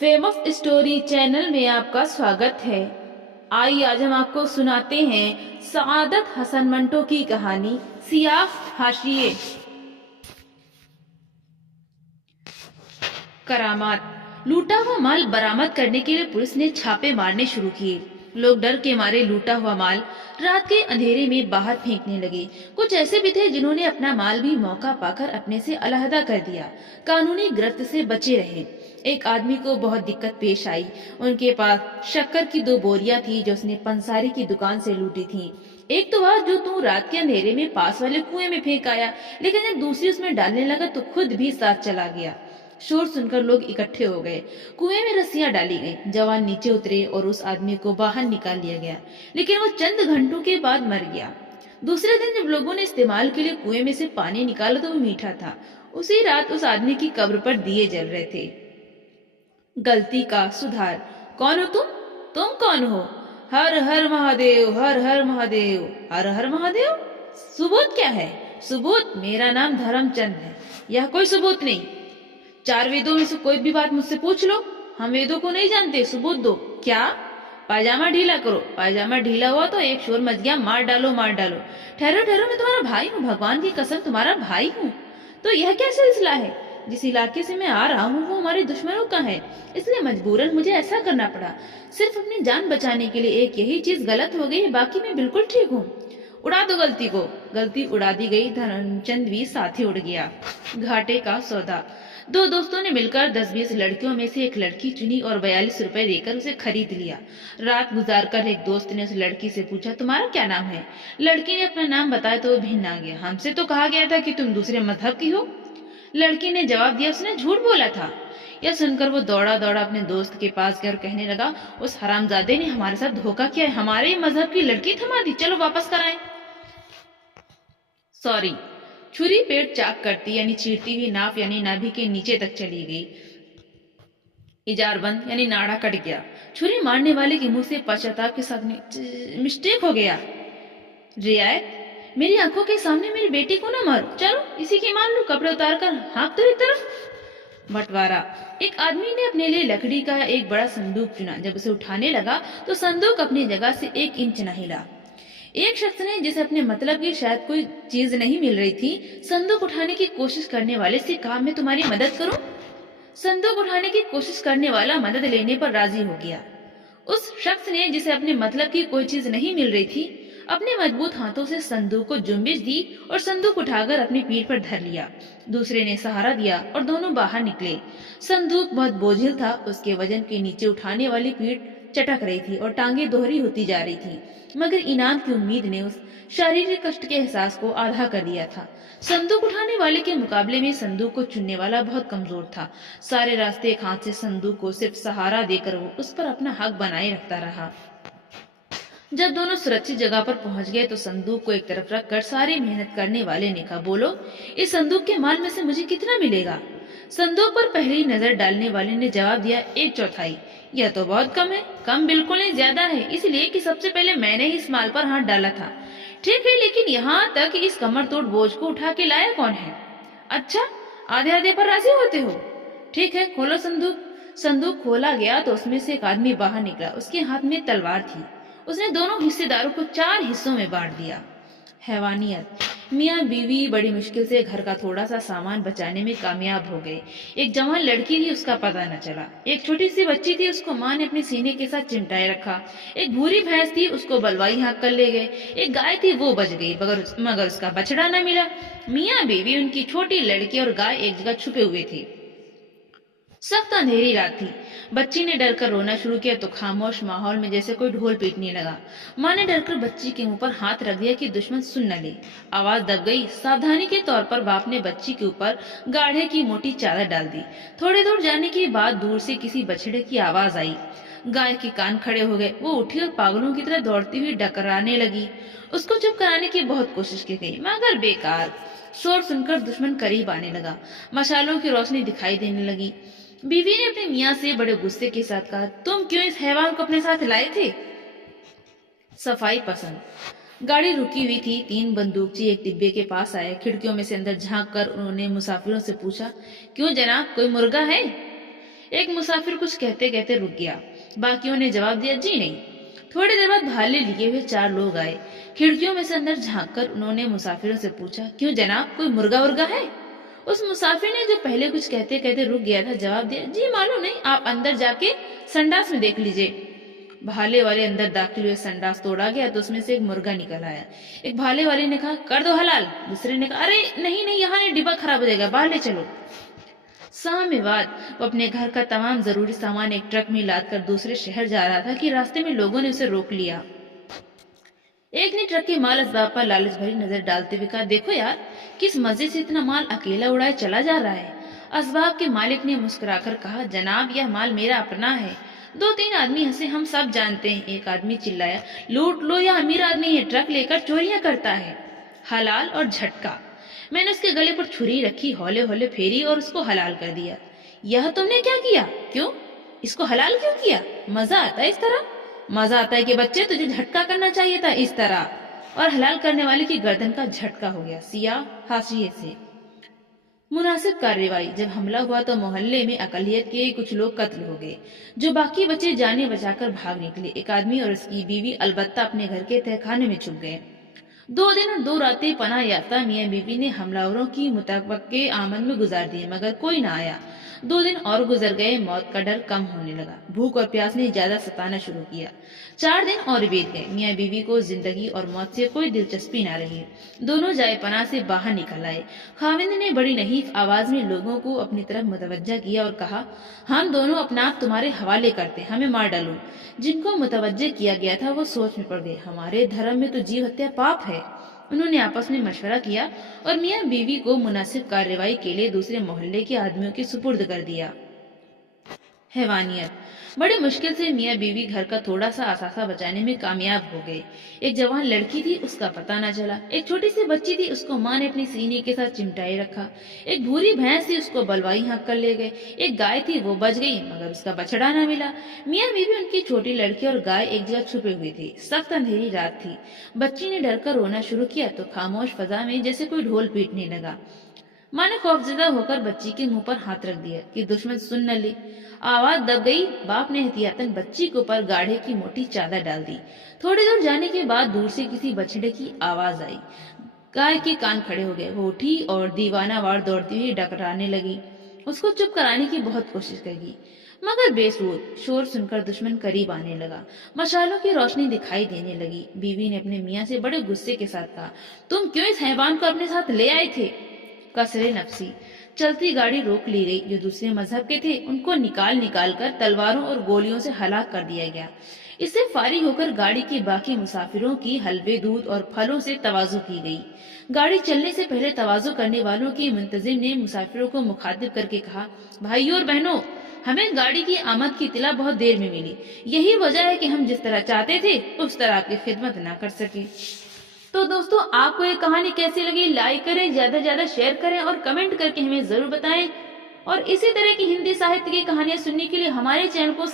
Famous story channel में आपका स्वागत है। आइए आज हम आपको सुनाते हैं सआदत हसन मंटो की कहानी सियाह हाशिए। करामात। लूटा हुआ माल बरामद करने के लिए पुलिस ने छापे मारने शुरू किए। लोग डर के मारे लूटा हुआ माल रात के अंधेरे में बाहर फेंकने लगे। कुछ ऐसे भी थे जिन्होंने अपना माल भी मौका पाकर अपने से अलहदा कर दिया। कानूनी गिरफ्त से बचे रहे। एक आदमी को बहुत दिक्कत पेश आई। उनके पास शक्कर की 2 बोरियां थी जो उसने पंसारी की दुकान से लूटी थी। एक तो वह जो तू रात के अंधेरे में पास वाले कुएं में फेंक आया, लेकिन जब दूसरी उसमें डालने लगा तो खुद भी साथ चला गया। शोर सुनकर लोग इकट्ठे हो गए। कुएं में रस्सियां डाली गईं। जवान नीचे उतरे और उस आदमी को बाहर निकाल लिया गया, लेकिन वो चंद घंटों के बाद मर गया। दूसरे दिन जब लोगों ने इस्तेमाल के लिए कुएं में से पानी निकाला तो वो मीठा था। उसी रात उस आदमी की कब्र पर दिए जल रहे थे। गलती का सुधार। कौन हो तुम? तुम कौन हो? हर हर महादेव, हर हर महादेव, हर हर महादेव। सबूत क्या है? सबूत? मेरा नाम धर्मचंद है। यह कोई सबूत नहीं। 4 वेदों में से कोई भी बात मुझसे पूछ लो। हम वेदों को नहीं जानते, सबूत दो। क्या? पायजामा ढीला करो। पायजामा ढीला हुआ तो एक शोर मच गया, मार डालो मार डालो। ठहरो ठहरो, मैं तुम्हारा भाई हूँ, भगवान की कसम तुम्हारा भाई हूँ। तो यह क्या सिलसिला है? जिस इलाके से मैं आ रहा हूँ वो हमारे दुश्मनों का है, इसलिए मजबूरन मुझे ऐसा करना पड़ा। सिर्फ अपनी जान बचाने के लिए। एक यही चीज गलत हो गई, बाकी मैं बिल्कुल ठीक हूँ। उड़ा दो गलती को। गलती उड़ा दी गई। धर्मचंद भी साथ ही उड़ गया। घाटे का सौदा। 2 दोस्तों ने मिलकर 10-20 लड़कियों में से एक लड़की चुनी और 42 रुपए देकर उसे खरीद लिया। रात गुजारकर एक दोस्त ने उस लड़की से पूछा, तुम्हारा क्या नाम है? लड़की ने अपना नाम बताया तो वो भिन्न आ गया। हमसे तो कहा गया था कि तुम दूसरे मजहब की हो। लड़की ने जवाब दिया, उसने झूठ बोला था। यह सुनकर वो दौड़ा दौड़ा अपने दोस्त के पास गया और कहने लगा, उस हरामजादे ने हमारे साथ धोखा किया है, हमारे मजहब की लड़की थमा दी, चलो वापस कराएं। सॉरी। छुरी पेट चाक करती यानी चीरती हुई नाफ यानी नाभि के नीचे तक चली गई। इजारबंद यानी नाड़ा कट गया। छुरी मारने वाले के मुंह से पश्चाताप के साथ मिस्टेक हो गया। रियायत। मेरी आंखों के सामने मेरी बेटी को ना मारो, चलो इसी की मान लो। कपड़े उतार कर हाँक दो एक तरफ। बंटवारा। एक आदमी ने अपने लिए लकड़ी का एक बड़ा संदूक चुना। जब उसे उठाने लगा तो संदूक अपनी जगह से 1 इंच न हिला। एक शख्स ने, जिसे अपने मतलब की शायद कोई चीज नहीं मिल रही थी, संदूक उठाने की कोशिश करने वाले से कहा, मैं तुम्हारी मदद करूं? संदूक उठाने की कोशिश करने वाला मदद लेने पर राजी हो गया। उस शख्स ने, जिसे अपने मतलब की कोई चीज नहीं मिल रही थी, अपने मजबूत हाथों से संदूक को जुम्बिश दी और संदूक उठाकर अपनी पीठ पर धर लिया। दूसरे ने सहारा दिया और दोनों बाहर निकले। संदूक बहुत बोझिल था। उसके वजन के नीचे उठाने वाली पीठ चटक रही थी और टांगे दोहरी होती जा रही थी, मगर इनाम की उम्मीद ने उस शारीरिक कष्ट के एहसास को आधा कर दिया था। संदूक उठाने वाले के मुकाबले में संदूक को चुनने वाला बहुत कमजोर था। सारे रास्ते एक हाथ से संदूक को सिर्फ सहारा देकर वो उस पर अपना हक बनाए रखता रहा। जब दोनों सुरक्षित जगह पर पहुंच गए तो संदूक को एक तरफ रखकर सारी मेहनत करने वाले ने कहा, बोलो इस संदूक के माल में से मुझे कितना मिलेगा? संदूक पर पहली नजर डालने वाले ने जवाब दिया, 1/4। यह तो बहुत कम है। कम बिल्कुल नहीं, ज्यादा है, इसलिए कि सबसे पहले मैंने ही इस माल पर हाथ डाला था। ठीक है, लेकिन यहाँ तक इस कमर तोड़ बोझ को उठा के लाया कौन है? अच्छा, आधे आधे पर राजी होते हो? ठीक है, खोलो संदूक। संदूक खोला गया तो उसमें से एक आदमी बाहर निकला। उसके हाथ में तलवार थी। उसने दोनों हिस्सेदारों को 4 हिस्सों में बांट दिया। हैवानियत। मियाँ बीवी बड़ी मुश्किल से घर का थोड़ा सा सामान बचाने में कामयाब हो गए। एक जवान लड़की थी, उसका पता न चला। एक छोटी सी बच्ची थी, उसको माँ ने अपने सीने के साथ चिमटाए रखा। एक भूरी भैंस थी, उसको बलवाई हाँक कर ले गए। एक गाय थी, वो बच गई, मगर उसका बछड़ा न मिला। मियाँ बीवी, उनकी छोटी लड़की और गाय एक जगह छुपे हुए थे। सख्त अंधेरी रात थी। बच्ची ने डरकर रोना शुरू किया तो खामोश माहौल में जैसे कोई ढोल पीटने लगा। माँ ने डरकर बच्ची के मुंह पर हाथ रख दिया कि दुश्मन सुन न ले। आवाज दब गई। सावधानी के तौर पर बाप ने बच्ची के ऊपर गाढ़े की मोटी चादर डाल दी। थोड़ी दूर जाने के बाद दूर से किसी बछड़े की आवाज आई। गाय के कान खड़े हो गए। वो उठी और पागलों की तरह दौड़ती हुई डकराने लगी। उसको चुप कराने की बहुत कोशिश की गई, मगर बेकार। शोर सुनकर दुश्मन करीब आने लगा। मशालों की रोशनी दिखाई देने लगी। बीवी ने अपने मियाँ से बड़े गुस्से के साथ कहा, तुम क्यों इस हैवान को अपने साथ लाए थे? सफाई पसंद। गाड़ी रुकी हुई थी। 3 बंदूकची एक डिब्बे के पास आए। खिड़कियों में से अंदर झांक कर उन्होंने मुसाफिरों से पूछा, क्यों जनाब, कोई मुर्गा है? ایک مسافر کچھ کہتے کہتے رک گیا، باقیوں نے جواب دیا جی نہیں۔ تھوڑی دیر بعد بھالے لیے ہوئے 4 لوگ آئے۔ کھڑکیوں میں سے اندر جھانک کر انہوں نے مسافروں سے پوچھا کیوں جناب، کوئی مرغا ورگا ہے؟ اس مسافر نے جو پہلے کچھ کہتے کہتے رک گیا تھا جواب دیا جی معلوم نہیں، آپ اندر جا کے سنڈاس میں دیکھ لیجئے۔ بھالے والے اندر داخل ہوئے، سنڈاس توڑا گیا تو اس میں سے ایک مرغا نکل آیا۔ ایک بھالے والے نے کہا کر دو حلال، دوسرے نے کہا ارے نہیں نہیں، یہاں نہیں، ڈبہ خراب ہو جائے گا، باہر لے چلو۔ سامنے بعد وہ اپنے گھر کا تمام ضروری سامان ایک ٹرک میں لاد کر دوسرے شہر جا رہا تھا کہ راستے میں لوگوں نے اسے روک لیا۔ ایک نے ٹرک کے مال اسباب پر لالچ بھری نظر ڈالتے ہوئے کہا دیکھو یار، کس مزے سے اتنا مال اکیلا اڑائے چلا جا رہا ہے۔ اسباب کے مالک نے مسکرا کر کہا جناب یہ مال میرا اپنا ہے۔ 2-3 آدمی ہنسے، ہم سب جانتے ہیں۔ ایک آدمی چلایا لوٹ لو، یا امیر آدمی ہے، ٹرک لے کر چوریاں کرتا ہے۔ حلال اور جھٹکا۔ میں نے اس کے گلے پر چھری رکھی، ہولے ہولے پھیری اور اس کو حلال کر دیا۔ یہ تم نے کیا کیا؟ کیوں؟ اس کو حلال کیوں کیا؟ مزہ آتا ہے اس طرح؟ مزہ آتا ہے کہ بچے تجھے جھٹکا کرنا چاہیے تھا اس طرح۔ اور حلال کرنے والے کی گردن کا جھٹکا ہو گیا۔ سیاہ حاشیے سے مناسب کارروائی۔ جب حملہ ہوا تو محلے میں اقلیت کے کچھ لوگ قتل ہو گئے، جو باقی بچے جانے بچا کر بھاگ نکلے۔ ایک آدمی اور اس کی بیوی البتہ اپنے گھر کے تہخانے میں چھپ گئے۔ 2 دن اور 2 راتیں پناہ یافتہ میاں بیوی نے حملہ کی متوقع آمد میں گزار دیے، مگر کوئی نہ آیا۔ 2 دن اور گزر گئے، موت کا ڈر کم ہونے لگا، بھوک اور پیاس نے زیادہ ستانا شروع کیا۔ 4 دن اور بیت گئے، میاں بیوی کو زندگی اور موت سے کوئی دلچسپی نہ رہی۔ دونوں جائے پناہ سے باہر نکل آئے۔ خاوند نے بڑی نحیف آواز میں لوگوں کو اپنی طرف متوجہ کیا اور کہا ہم دونوں اپنا آپ تمہارے حوالے کرتے ہیں، ہمیں مار ڈالو۔ جن کو متوجہ کیا گیا تھا وہ سوچ میں پڑ گئے، ہمارے دھرم میں تو جیو ہتیا پاپ ہے۔ انہوں نے آپس میں مشورہ کیا اور میاں بیوی کو مناسب کارروائی کے لیے دوسرے محلے کے آدمیوں کے سپرد کر دیا۔ حیوانیت۔ بڑی مشکل سے میاں بیوی گھر کا تھوڑا سا اثاثہ بچانے میں کامیاب ہو گئے۔ ایک جوان لڑکی تھی، اس کا پتہ نہ چلا۔ ایک چھوٹی سی بچی تھی، اس کو ماں نے اپنے سینے کے ساتھ چمٹائے رکھا۔ ایک بھوری بھینس تھی، اس کو بلوائی ہانک کر لے گئے۔ ایک گائے تھی، وہ بچ گئی مگر اس کا بچڑا نہ ملا۔ میاں بیوی، ان کی چھوٹی لڑکی اور گائے ایک جگہ چھپے ہوئے تھے۔ سخت اندھیری رات تھی۔ بچی نے ڈر کر رونا شروع کیا تو خاموش فضا میں جیسے کوئی ڈھول پیٹنے لگا۔ ماں نے خوفزدہ ہو کر بچی کے منہ پر ہاتھ رکھ دیا کہ دشمن سن نہ لے۔ آواز دب گئی۔ باپ نے احتیاطاً بچی کے اوپر گاڑھے کی موٹی چادر ڈال دی۔ تھوڑی دور جانے کے بعد دور سے کسی بچڑے کی آواز آئی۔ گائے کے کان کھڑے ہو گئے، وہ اٹھی اور دیوانہ وار دوڑتی ہوئی ڈکرانے لگی۔ اس کو چپ کرانے کی بہت کوشش کی مگر بے سود۔ شور سن کر دشمن قریب آنے لگا، مشالوں کی روشنی دکھائی دینے لگی۔ بیوی نے اپنے میاں سے بڑے غصے کے ساتھ کہا تم کیوں اس حیوان کو اپنے ساتھ لے آئے تھے؟ کسر نفسی۔ چلتی گاڑی روک لی گئی۔ جو دوسرے مذہب کے تھے ان کو نکال کر تلواروں اور گولیوں سے ہلاک کر دیا گیا۔ اس سے فارغ ہو کر گاڑی کے باقی مسافروں کی حلوے، دودھ اور پھلوں سے تواضع کی گئی۔ گاڑی چلنے سے پہلے تواضع کرنے والوں کی منتظم نے مسافروں کو مخاطب کر کے کہا بھائیوں اور بہنوں، ہمیں گاڑی کی آمد کی اطلاع بہت دیر میں ملی، یہی وجہ ہے کہ ہم جس طرح چاہتے تھے اس طرح آپ کی خدمت نہ کر سکے۔ تو دوستو، آپ کو یہ کہانی کیسی لگی؟ لائک کریں، زیادہ سے زیادہ شیئر کریں اور کمنٹ کر کے ہمیں ضرور بتائیں۔ اور اسی طرح کی ہندی ساہتیہ کی کہانیاں سننے کے لیے ہمارے چینل کو